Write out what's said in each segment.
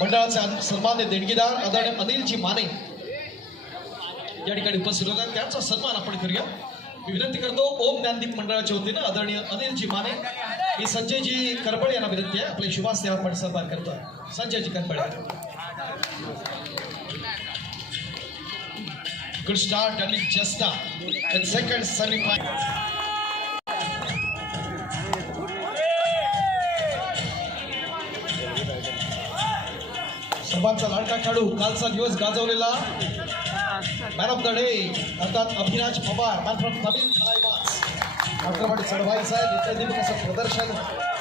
मंडळाचे सन्मान्य देणगीदार आदरणीय अनिलजी माने या ठिकाणी उपस्थित होतात, त्यांचा सन्मान आपण करूया। मी विनंती करतो ओम ज्ञानदीप मंडळाच्या वतीनं आदरणीय अनिलजी माने ही संजयजी करपळे यांना विनंती आहे, आपले शुभास्ते आपण सन्मान करतो। Sanjayji करपळे Good start and Jesta in second semi-final. सर्वांचा लाडका खेळाडू कालचा दिवस गाजवलेला मॅन ऑफ द डे अर्थात अभिराज पवार मॅन फ्रॉम तमिळ खलाईबाज आक्रमण चढवायचं आहे, नित्यदिन असं प्रदर्शन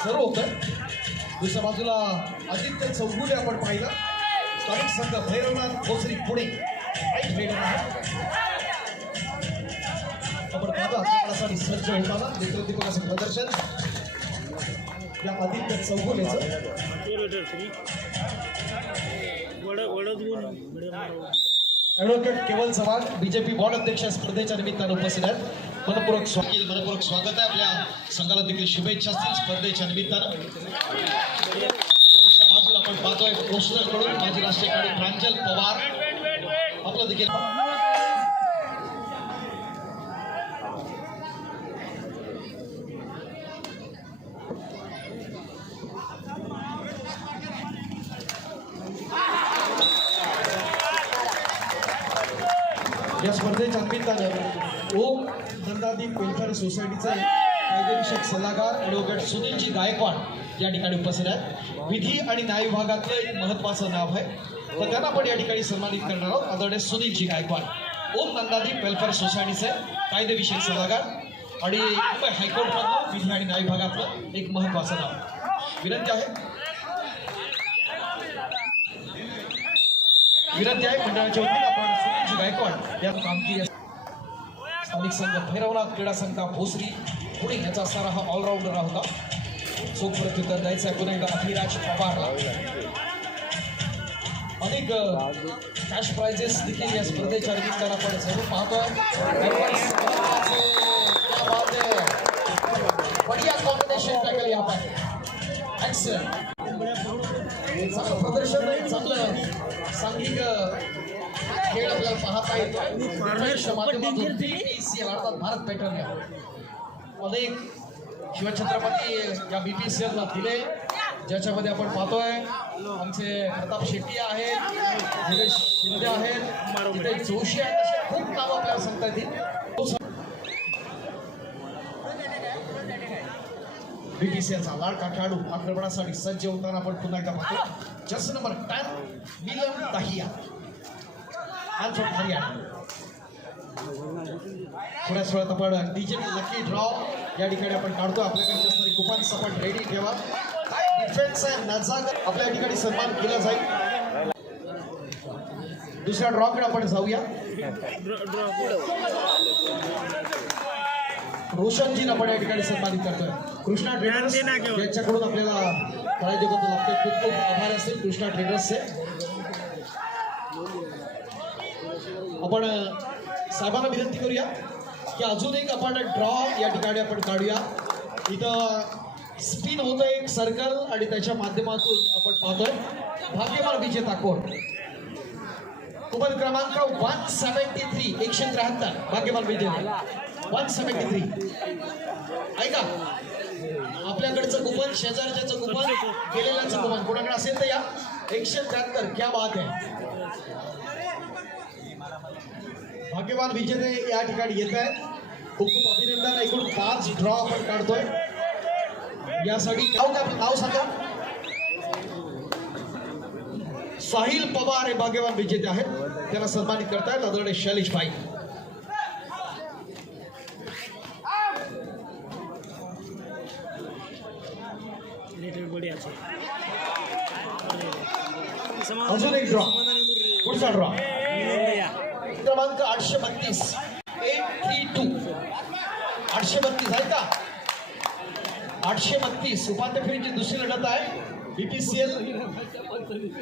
सुरू होतं। दुसऱ्या बाजूला आदित्य चौगुले आपण पाहिलं, स्थानिक संघ भैरवनाथ भोसरी पुणे आपण पाहतो आक्रमणासाठी सज्ज होताना नेतृत्वाचं प्रदर्शन या आदित्य चौगुलेचं। ॲडव्होकेट केवल चव्हाण बीजेपी बोर्ड अध्यक्ष स्पर्धेच्या निमित्तानं उपस्थित आहेत। मनपूर्वक स्वागत आहे, आपल्या संघाला देखील शुभेच्छा असतील स्पर्धेच्या निमित्तानं। दुसऱ्या बाजूला आपण पाहतोय पोस्टर कडून माजी राष्ट्रीय खेळाडू प्रांजल पवार आपलं देखील या स्पर्धेच्या निमित्तानं ओम नंदादीप वेलफेअर सोसायटीचे कायदेविषयक सल्लागार ॲडव्होकेट सुनीलजी गायकवाड या ठिकाणी उपस्थित आहेत। विधी आणि न्याय विभागातलं एक महत्त्वाचं नाव आहे, तर त्यांना आपण या ठिकाणी सन्मानित करणार आहोत। आदरणीय सुनीलजी गायकवाड ओम नंदादीप वेलफेअर सोसायटीचे कायदेविषयक सल्लागार आणि मुंबई हायकोर्टमधलं विधी आणि न्याय विभागातलं एक महत्त्वाचं नाव। विनंती आहे मंडळाच्या वतीने आपण सुनीलजी गायकवाड या कामगिरी स्थानिक संघ भैरवनाथ क्रीडा संघ भोसरी पुणे याचा असणारा हा ऑलराऊंडर होता। चोख प्रत्युत्तर द्यायचं आहे पुन्हा एकदा अभिराज पवारला। अनेक कॅश प्राइजेस देखील या स्पर्धेच्या निमित्तानं आपण जरूर पाहतोय। बढ़िया कॉम्बिनेशन टॅकल यहाँ पर एक्सेलेंट चांगलं प्रदर्शन, चांगलं सांघिक खेळ आपल्याला पाहता येतो माध्यमातून BPCL अर्थात भारत पेट्रोलियम अनेक शिवछत्रपती या BPCL ला दिले, ज्याच्यामध्ये आपण पाहतोय आमचे प्रताप शेट्टी आहेत, निलेश शिंदे आहेत, जोशी आहेत, असे खूप नाव आपल्याला सांगता येतील। BPCLचा लाडका खेळाडू आक्रमणासाठी सज्ज होताना आपण पुन्हा एकदा पाहतो। Jersey number 10 Milan Dahiya from Haryana. थोड्याच वेळात आपण डिजिटल लकी ड्रॉ या ठिकाणी आपण काढतो। आपल्याकडे असणारी कुपन्स आपण रेडी ठेवा। डिफेन्स आहे नजाकत आपल्या ठिकाणी सन्मान केला जाईल। दुसऱ्या ड्रॉकडे आपण जाऊया। रोशनजी आपण या ठिकाणी सन्मानित करतोय। कृष्णा ट्रेडर्स यांच्याकडून आपल्याला प्रायोजकत्व लागते, खूप खूप आभार असेल कृष्णा ट्रेडर्सचे। आपण साहेबांना विनंती करूया की अजून एक आपण ड्रॉ या ठिकाणी आपण काढूया। इथं स्पिन होतं एक सर्कल आणि त्याच्या माध्यमातून आपण पाहतोय भाग्यवान विजेता कोण। कुपन क्रमांक 173 173 भाग्यवान विजेता 173। ऐका, आपल्याकडचं कुपन शेजारच्याचं कुपन गेलेल्याचं कुपन कोणाकडे असेल तर या 173। क्या बात आहे, भाग्यवान विजेते या ठिकाणी येत आहेत, खूप खूप अभिनंदन। एकूण 5 ड्रॉ आपण काढतोय यासाठी। नाव सांगा। साहिल पवार हे भाग्यवान विजेते आहेत, त्यांना सन्मानित करतायत आदरणीय शैलेश भाई। अजून एक ड्रॉ, पुढचा ड्रॉ क्रमांक 832 832 832 आहे का? 832 उपांत्य फेरीची दुसरी लढत आहे BPCL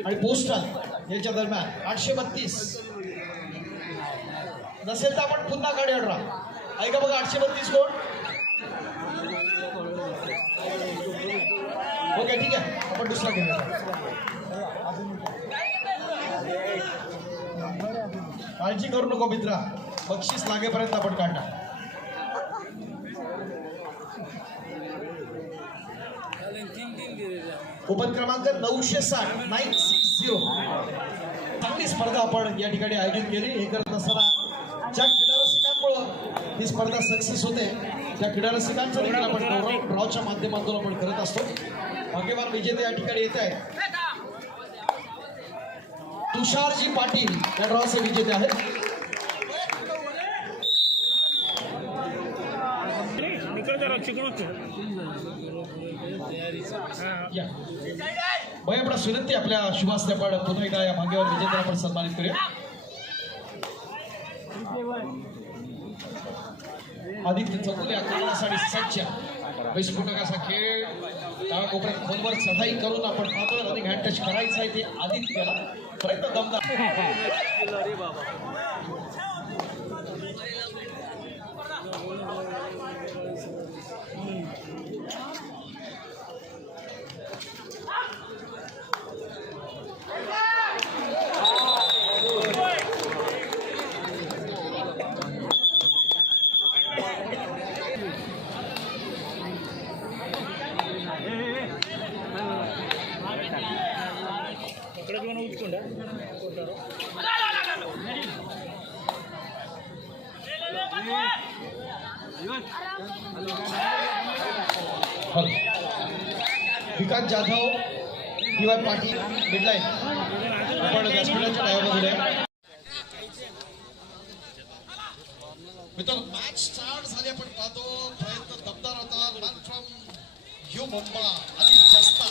आणि पोस्टल यांच्या दरम्यान। 832 नसेल तर आपण पुन्हा काढूया ड्रॉ। ऐका बघा 832 कोण? ओके ठीक आहे, आपण दुसरा घेऊया। काळजी करू नको मित्रा, बक्षीस लागेपर्यंत आपण काढणार. कूपन क्रमांक 960 960. चांगली स्पर्धा आपण या ठिकाणी आयोजित केली. हे करत असताना ज्या क्रीडा रसिकांमुळे ही स्पर्धा सक्सेस होते त्या क्रीडा रसिकांचं देखील आपण गौरव ड्रॉच्या माध्यमातून आपण करत असतो. भाग्यवान विजेते या ठिकाणी येत आहेत. तुषारजी पाटील या ड्रॉचे विजेते आहेत. भाई आपला विनंती आपल्या शुभास्ते आपण पुन्हा एकदा या भाग्यवान विजेत्याला आपण सन्मानित करूया. आदित्य चौगुले आक्रमणासाठी सज्ज. विस्फोटकाचा खेळ डाव्या कोपऱ्यात खोलवर चढाई करून आपण पाहतो आणि हँड टच करायचं आहे ते आदित्यला प्रयत्न दमदार. विकास जाधव किंवा पाटील मिडलाईन आपण व्यासपीठाच्या डाव्या बाजूला. मित्रांनो मॅच स्टार्ट झाली. आपण पाहतो प्रयत्न दमदार होता. मॅन फ्रॉम यू मुंबा आणि जस्ता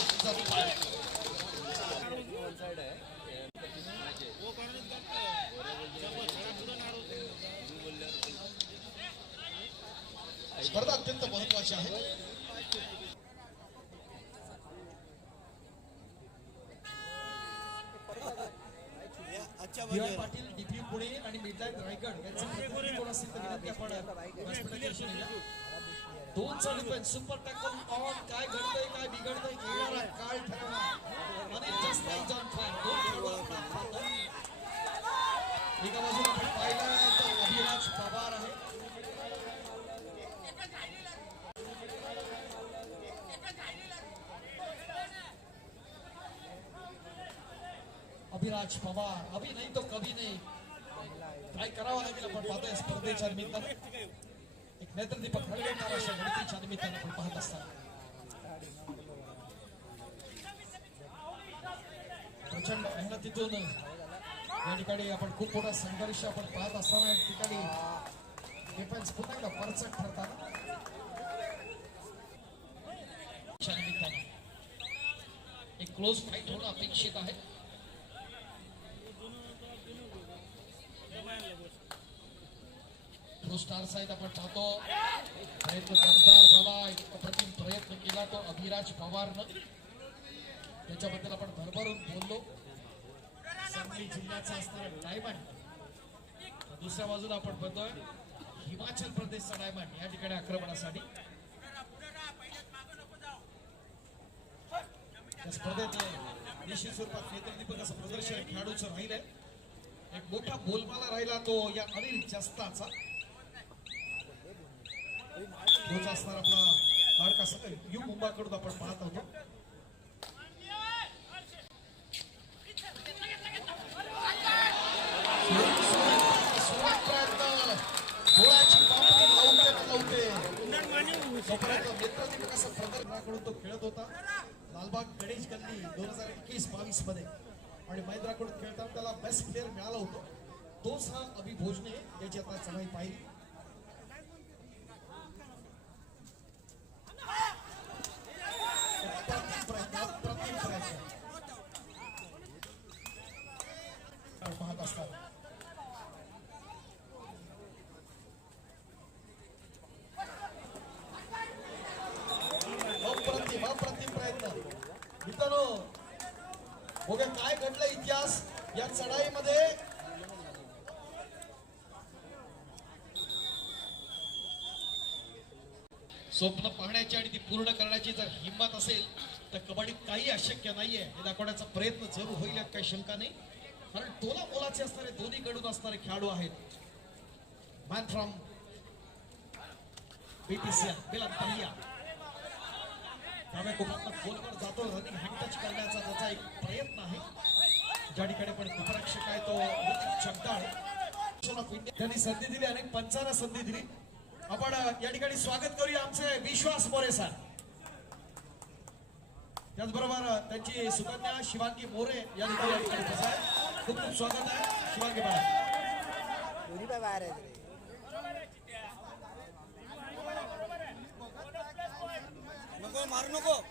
स्पर्धा अत्यंत महत्वाची आहे. पाटील डीपी पुणे आणि मिडलाईन रायगड यांचे कोण असेल तर विनंती आपण दोन डिफेन्स सुपर टॅकल ऑन. काय घडतंय काय बिघडतंय खेळणारा काय ठरवणार आणि जास्त एका बाजूला आपण पाहिलं तर अभिराज पवार आहे. अभिराज पवार अभी नहीं तो कभी नहीं काय करावं लागेल आपण पाहतोय स्पर्धेच्या निमित्तानं. एक नेत्रदीपक हळवेकर अशा गणतीच्या निमित्तानं आपण पाहत असताना प्रचंड मेहनतीतून या ठिकाणी आपण खूप मोठा संघर्ष आपण पाहत असताना या ठिकाणी डिफेन्स पुन्हा एकदा परचट ठरताना निमित्तानं एक क्लोज फाईट होणं अपेक्षित आहे. स्टार्स आहेत आपण पाहतो. प्रयत्न दमदार झाला. एक अप्रतिम प्रयत्न केला तो अभिराज पवारनं. त्याच्याबद्दल आपण भरभरून बोललो. सांगली जिल्ह्याचा असणारा डायमंड दुसऱ्या बाजूला आपण बघतोय हिमाचल प्रदेशचा डायमंड या ठिकाणी आक्रमणासाठी या स्पर्धेत निश्चित स्वरूपात नेत्रदीपक असं प्रदर्शन खेळाडूचं राहिलंय. एक मोठा बोलबाला राहिला तो या अनिल जस्ताचा. तोच असणार आपला लाडका सगळं यू मुंबाकडून आपण पाहत होतो. तो खेळत होता लालबाग गणेश गल्ली 2021-22 मध्ये आणि महेंद्राकडून खेळताना त्याला बेस्ट प्लेअर मिळाला होता. तोच हा अभि भोजने याची आता चढाई पाहिली. पाहत असताना अप्रतिम प्रयत्न. मित्रांनो बघा काय घडलं इतिहास या चढाईमध्ये. स्वप्न पाहण्याची आणि ती पूर्ण करण्याची जर हिंमत असेल तर कबड्डीत काही अशक्य नाहीये हे दाखवण्याचा प्रयत्न जरूर होईल यात काही शंका नाही. कारण टोला मोलाचे असणारे दोन्हीकडून असणारे खेळाडू आहेत. मॅन फ्रॉम बीटीसीएल बेलंतरिया त्यामुळे कोकणातला गोलवर जातो. रनिंग हँड टच करण्याचा त्याचा एक प्रयत्न आहे. ज्या ठिकाणी पण उपरक्षक आहे तो जगदाळ त्यांनी संधी दिली आणि पंचांना संधी दिली. आपण या ठिकाणी स्वागत करूया आमचे विश्वास मोरे सर. त्याचबरोबर त्यांची सुकन्या शिवांगी मोरे या ठिकाणी खूप खूप स्वागत आहे. शिवांगी बाळा नको मारू नको.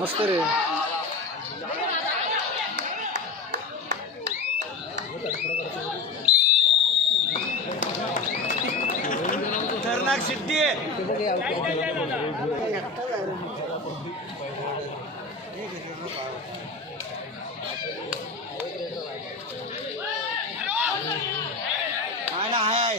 मस्त रे. खतरनाक सिद्धी आहे. आहे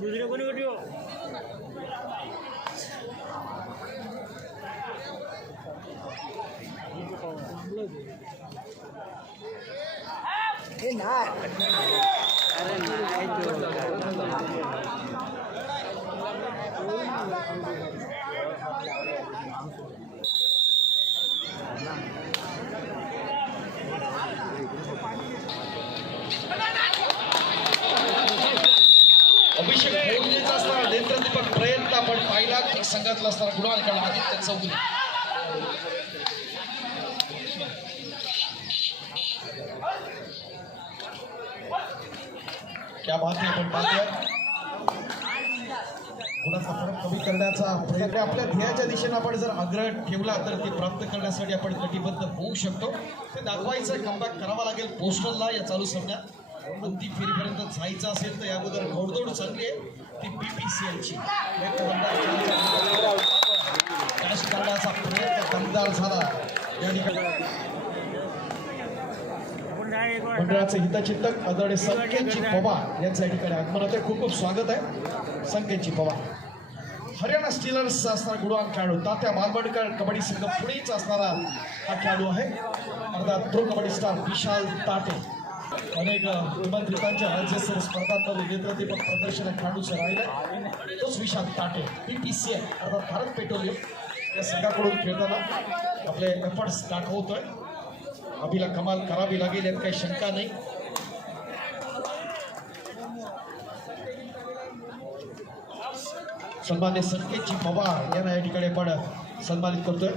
दुसरे कोणी व्हिडिओ हे ना. अरे नाही अभिषेक मोरेचा असणारा नेत्रदीपक प्रयत्न आपण पाहिला. की संघातला असणारा गुणाल आदित्य चौगुले क्या बात आहे. आपण पाहतोय गुणाचा फरक कमी करण्याचा प्रयत्न. आपल्या ध्येयाच्या दिशेने आपण जर आग्रह ठेवला तर ते प्राप्त करण्यासाठी आपण कटिबद्ध होऊ शकतो. ते दाखवायचं कमबॅक करावा लागेल पोस्टलला या चालू सामन्यात. अंतिम फेरीपर्यंत जायचं असेल तर या अगोदर घोडदौड चालली आहे ती बीपीसीएलची. कॅश करण्याचा प्रयत्न दमदार झाला या ठिकाणी. मंडळाचे हितचिंतक आदरणीय संकेतजी पवार यांच्या ठिकाणी आगमन होते. खूप खूप स्वागत आहे संकेतजी पवार. हरियाणा स्टीलर्स असणारा गुणवान खेळाडू तात्या मालवणकर कबड्डी संघ पुणेचा असणारा हा खेळाडू आहे. अर्थात प्रो कबड्डी स्टार विशाल ताटे अनेक निमंत्रितांच्या राज्यस्तरीय स्पर्धांमध्ये नेत्रदीपक प्रदर्शन खेळाडूचे राहिले तोच विशाल ताटे. बीपीसीएल अर्थात भारत पेट्रोलियम या संघाकडून खेळताना आपले एफर्ट्स दाखवतोय. अभिला कमाल करावी लागेल यात काही शंका नाही. सन्मान्य संकेतजी पवार यांना या ठिकाणी आपण सन्मानित करतोय.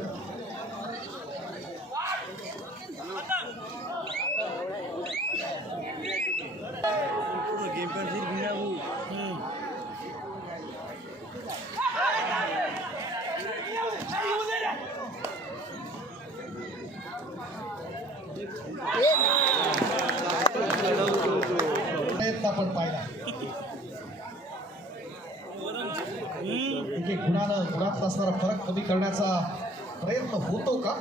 आपण पाहिला गुणात असणारा फरक कमी करण्याचा प्रयत्न होतो का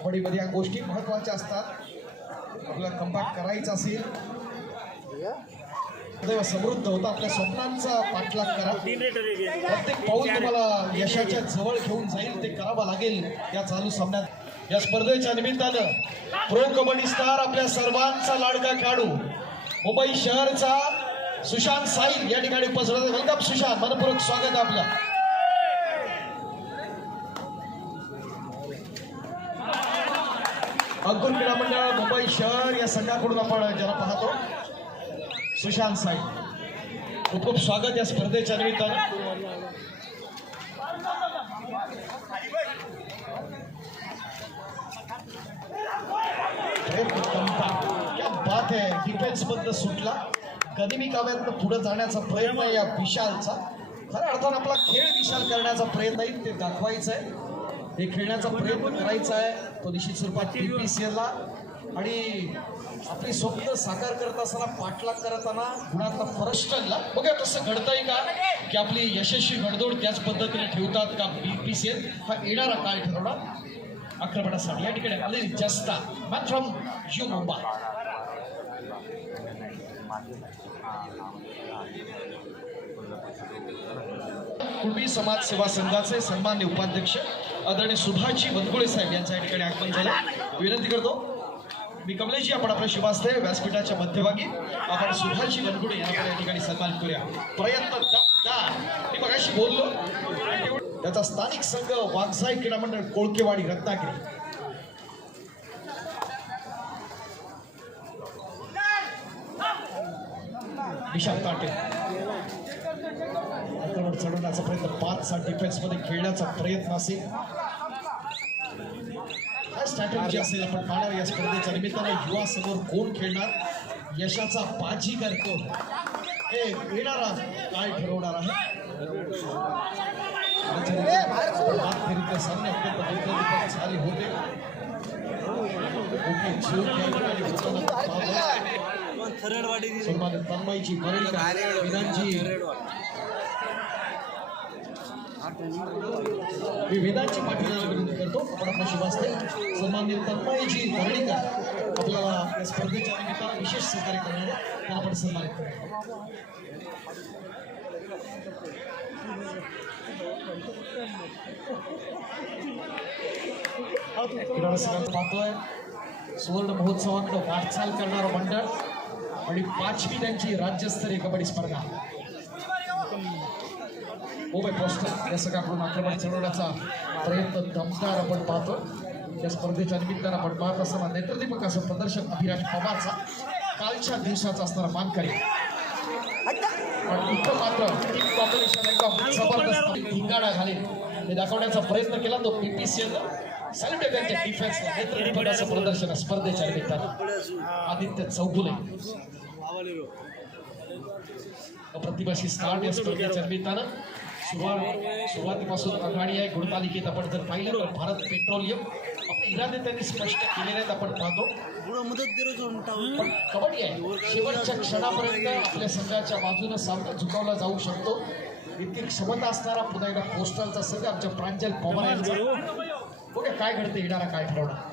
कबड्डीमध्ये? या गोष्टी महत्वाच्या असतात. आपल्याला कमबॅक करायचं असेल समृद्ध होता. आपल्या स्वप्नांचा पाठलाग करा. प्रत्येक पाऊल तुम्हाला यशाच्या जवळ घेऊन जाईल ते करावं लागेल या चालू सामन्यात. या स्पर्धेच्या निमित्तानं प्रो कबड्डी स्टार आपल्या सर्वांचा लाडका खेळाडू मुंबई शहरचा सुशांत साहिल या ठिकाणी उपस्थित. वेलकम सुशांत, मनपूर्वक स्वागत आपलं. अंकुर क्रीडा मंडळ मुंबई शहर या संघाकडून आपण ज्याला पाहतो सुशांत साहिल, खूप खूप स्वागत या स्पर्धेच्या निमित्तानं. क्या बात है, डिफेन्स मधनं सुटला. कधी काव्यातनं पुढे जाण्याचा प्रयत्न या विशालचा. खऱ्या अर्थानं आपला खेळ विशाल करण्याचा प्रयत्न आहे ते दाखवायचं आहे. हे खेळण्याचा प्रयत्न करायचा आहे तो निश्चित स्वरूपात PPCL ला आणि आपली स्वप्न साकार करत असताना पाठलाग करताना गुणातला फरक बघा कसं घडतंय का की आपली यशस्वी घडदोड त्याच पद्धतीने ठेवतात का PPCL हा येणारा काळ ठरवणार आक्रमणासाठी या ठिकाणी अनिल जस्ता man from you Mumbai Kunbi समाज सेवा संघाचे सन्मान्य उपाध्यक्ष आदरणीय सुभाषजी वनगुळे साहेब यांच्या या ठिकाणी आगमन झालं विनंती करतो मी कमलेशजी आपण आपल्या शुभास्ते व्यासपीठाच्या मध्यभागी आपण सुभाषजी वनगुळे यांना या ठिकाणी सन्मान करूया प्रयत्न दमदार मी मगाशी बोललो त्याचा स्थानिक संघ वाघसाई क्रीडा मंडळ कोळकेवाडी रत्नागिरी विशाल ताटे चढवण्याचा प्रयत्न 5 डिफेन्स मध्ये खेळण्याचा प्रयत्न असेल काय स्ट्रॅटेजी असेल आपण पाहणार या स्पर्धेच्या निमित्ताने युवा समोर कोण खेळणार यशाचा बाजी करतो हे येणारा काय ठरवणार आहे सामने अत्यंत झाले होते सन्मानित तन्मयजी विधानजी मी वेदांची पाठीला विनंती करतो आपण आपल्या शुभास्ते सन्माननीय तन्मयजी धरणीकर आपल्याला या स्पर्धेच्या निमित्तानं विशेष सहकार्य करणारे त्यांना आपण सन्मानित करतो क्रीडा संघात पाहतोय सुवर्ण महोत्सवाकडे वाटचाल करणारं मंडळ आणि 5वी त्यांची राज्यस्तरीय कबड्डी स्पर्धा मुंबई पोस्टल या सगळ्याकडून आक्रमण चढवण्याचा प्रयत्न दमदार आपण पाहतो या स्पर्धेच्या निमित्तानं आपण पाहत असताना नेत्रदीपक असं प्रदर्शन अभिराज पवारचा कालच्या दिवसाचा असणारा मानकरी पण इथं मात्र टीम कॉम्बिनेशन एकदम जबरदस्त धिंगाणा घालील हे दाखवण्याचा प्रयत्न केला तो PPCL सॅल्युट त्यांच्या डिफेन्सला नेत्रदीपक असं प्रदर्शन स्पर्धेच्या निमित्तानं आदित्य चौगुले अप्रतिभाशी स्टार्ट या स्पर्धेच्या निमित्तानं सुरुवातीपासून आघाडी आहे गुणतालिकेत आपण जर पाहिलं तर भारत पेट्रोलियम आपले इरादे त्यांनी स्पष्ट केलेले आहेत आपण पाहतो पण कबड्डी आहे शेवटच्या क्षणापर्यंत आपल्या संघाच्या बाजूने सामना झुकवला जाऊ शकतो इतकी क्षमता असणारा पुन्हा एकदा पोस्टलचा संघ आमच्या प्रांजल पवार यांचा बघा काय घडते येणारा काय ठरवणार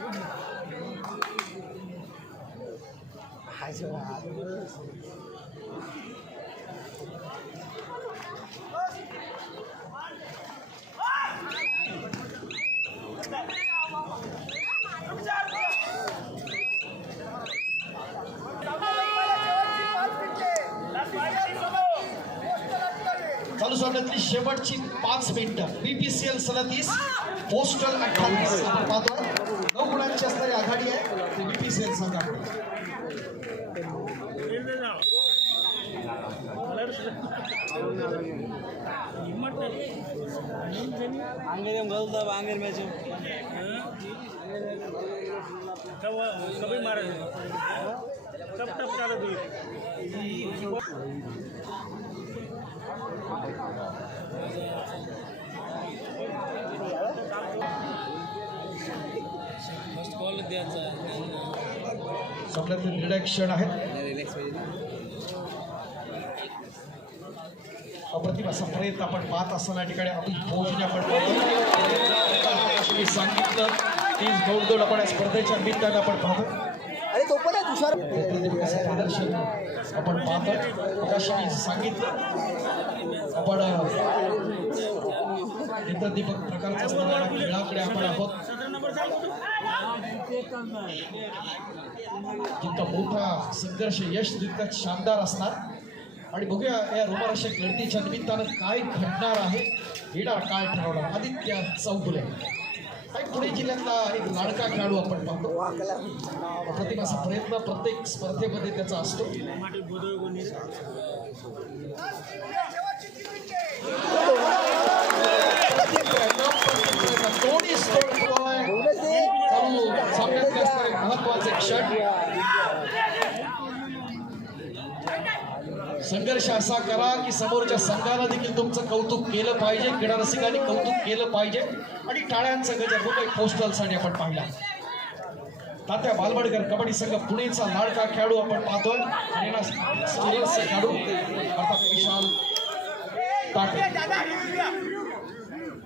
चालू सामन्यातली शेवटची 5 मिनिटं PPCL 37 पोस्टल 28 आपण पाहतो 9 गुणांची असणारी आघाडी आहे ते PPCL संघाकडे आपल्यातले निर्णायक क्षण आहेत अप्रतिम असा प्रयत्न आपण पाहत असताना ठिकाणी आपण पोहोचणे आपण सांगितलं तीच दौड आपण या स्पर्धेच्या निमित्ताने आपण पाहतो अरे तो पण आहे तुषार प्रदर्शन आपण पाहतो आकाशाने सांगितलं आपण नेत्रदीपक प्रकारचा असणाऱ्या खेळाकडे आपण आहोत जितका मोठा संघर्ष यश तितका शानदार असणार आणि बघूया या रोमहर्षक लढतीच्या निमित्तानं काय घडणार आहे येणार काय ठरवणार आदित्य चौगुले पुणे जिल्ह्यातला एक लाडका खेळाडू आपण पाहतो प्रतिमा असा प्रयत्न प्रत्येक स्पर्धेमध्ये त्याचा असतो महत्वाचे क्षण संघर्ष असा करा की समोरच्या संघाला देखील तुमचं कौतुक केलं पाहिजे, क्रीडा रसिकांनी कौतुक केलं पाहिजे आणि टाळ्यांचा गजर मुंबई पोस्टल्ससाठी आपण पाहिला. तात्या बालवडकर कबड्डी संघ पुणेचा लाडका खेळाडू आपण पाहतोय आणि ना सुरसचे खेळाडू अर्थात विशाल ताटे.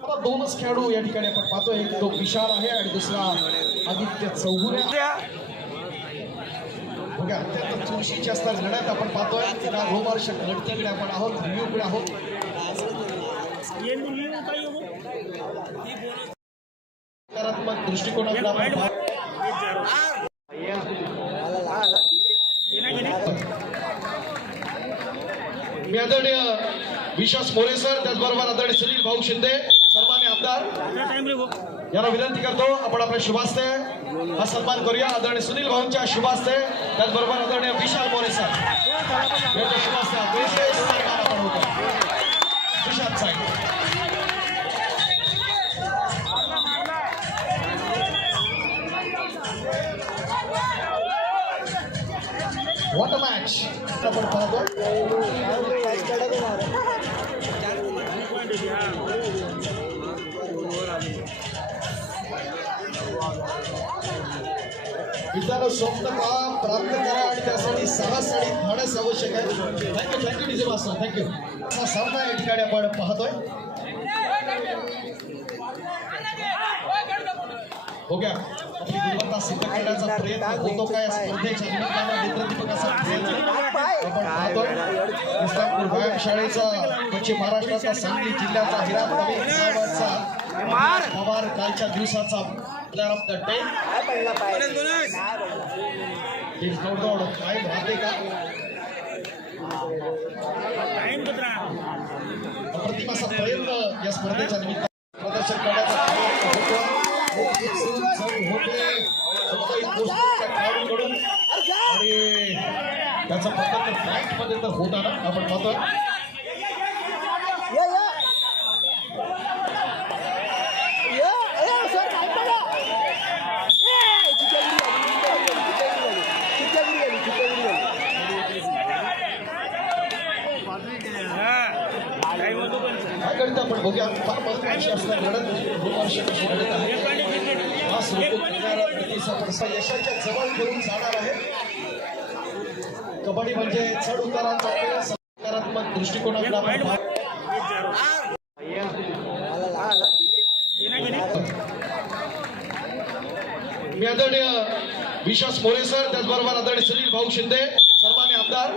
आता दोनच खेळाडू या ठिकाणी आपण पाहतोय, एक तो विशाल आहे आणि दुसरा आदित्य चौगुले. बघा अत्यंत चुरशीची असतात लढत आपण पाहतोय, त्या रोमार्शक लढतीकडे आपण आहोत, रिव्ह्यूकडे आहोत. सकारात्मक दृष्टिकोनाकडे आपण मी आदरणीय विश्वास मोरे सर, त्याचबरोबर आदरणीय सुनील भाऊ शिंदे सन्मान्य आमदार यांना विनंती करतो आपण आपल्या शुभास्ते हा सन्मान करूया. आदरणीय सुनील भाऊंच्या शुभास्ते, त्याचबरोबर आदरणीय विशाल मोरे सर यांच्या शुभास्ते विशेष सन्मान आपण होतो. विशाल साहेब व्हॉट अ मॅच आपण पाहतो. मित्रांनो स्वप्न पहा, प्राप्त करा आणि त्यासाठी साहस आणि धाडस आवश्यक आहे. Thank you DJ master, thank you. हा सामना या ठिकाणी आपण पाहतोय. हो गया आपली गुणवत्ता सिद्ध करण्याचा प्रयत्न होतो काय स्पर्धेच्या निमित्तानं नेत्रदीपकाचा प्रयत्न आपण पाहतोय. इस्लामपूर व्यायामशाळेचा पश्चिम महाराष्ट्राचा सांगली जिल्ह्याचा हिरात नावाचा पवार कालच्या दिवसाचा प्लेअर ऑफ द डे. दौड काय राहते का अप्रतिमाचा प्रयत्न या स्पर्धेच्या निमित्तानं प्रदर्शन करण्याचा प्रयत्न होतो. खेळाडूंकडून आणि त्याचा प्रकल्प फ्लॅट मध्ये तर होताना आपण पाहतोय. काय करतं आपण बघूया. फार महत्वाची असणार लढत, रोमांचक अशी लढत आहे. हा सुरू करणारा प्रतिसाद यशाच्या जवळ घेऊन जाणार आहे. कबड्डी म्हणजे चढ उतारांचा खेळ, सकारात्मक दृष्टिकोनाकडे आपण मी आदरणीय विश्वास मोरे सर, त्याचबरोबर आदरणीय सुनील भाऊ शिंदे सन्मान्य आमदार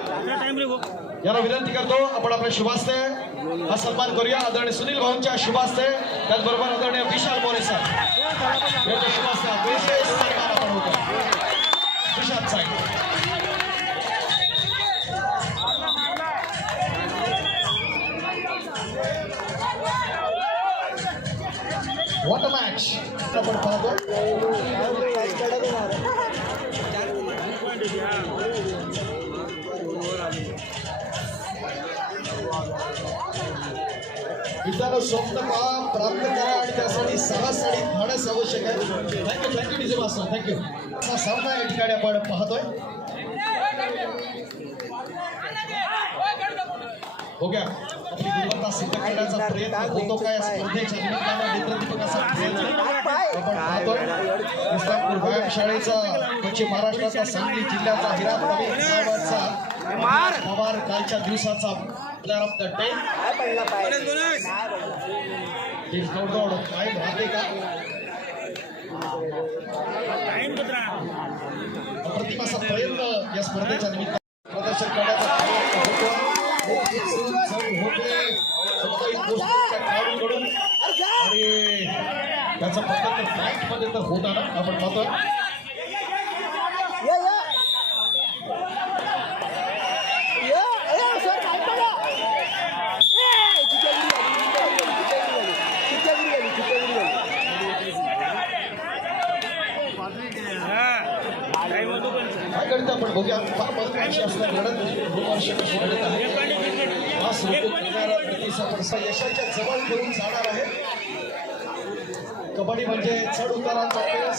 यांना विनंती करतो आपण आपल्या शुभास्ते हा सन्मान करूया. आदरणीय सुनील भाऊंच्या शुभास्ते, त्याचबरोबर आदरणीय विशाल मोरे सर यांच्या शुभास्ते विशेष सन्मान आपण होतो. विशाल साहेब व्हॉट अ मॅच आपण पाहतो. मित्रांनो स्वप्न पहा, प्राप्त करा आणि त्यासाठी साहस आणि धाडस आवश्यक आहे. Thank you DJ master, thank you. हा सामना या ठिकाणी आपण पाहतोय. हो गया आपली गुणवत्ता सिद्ध करण्याचा प्रयत्न होतो काय स्पर्धेच्या निमित्तानं नेत्रदीपकाचा प्रयत्न आपण पाहतोय. इस्लामपूर व्यायामशाळेचा पश्चिम महाराष्ट्राचा सांगली जिल्ह्याचा हिरात नावाचा पवार कालच्या दिवसाचा प्लेअर ऑफ द डे. दौड काय राहते का अप्रतिमाचा प्रयत्न या स्पर्धेच्या निमित्तानं प्रदर्शन करण्याचा प्रयत्न होतो. खेळाडूंकडून आणि त्याचा प्रकल्प फ्लॅट मध्ये तर होताना आपण पाहतोय. काय करतं आपण बघूया. फार महत्वाची असणार लढत, रोमांचक अशी लढत आहे. हा सुरू करणारा प्रतिसाद यशाच्या जवळ घेऊन जाणार आहे. कबड्डी म्हणजे चढ उतारांचा खेळ.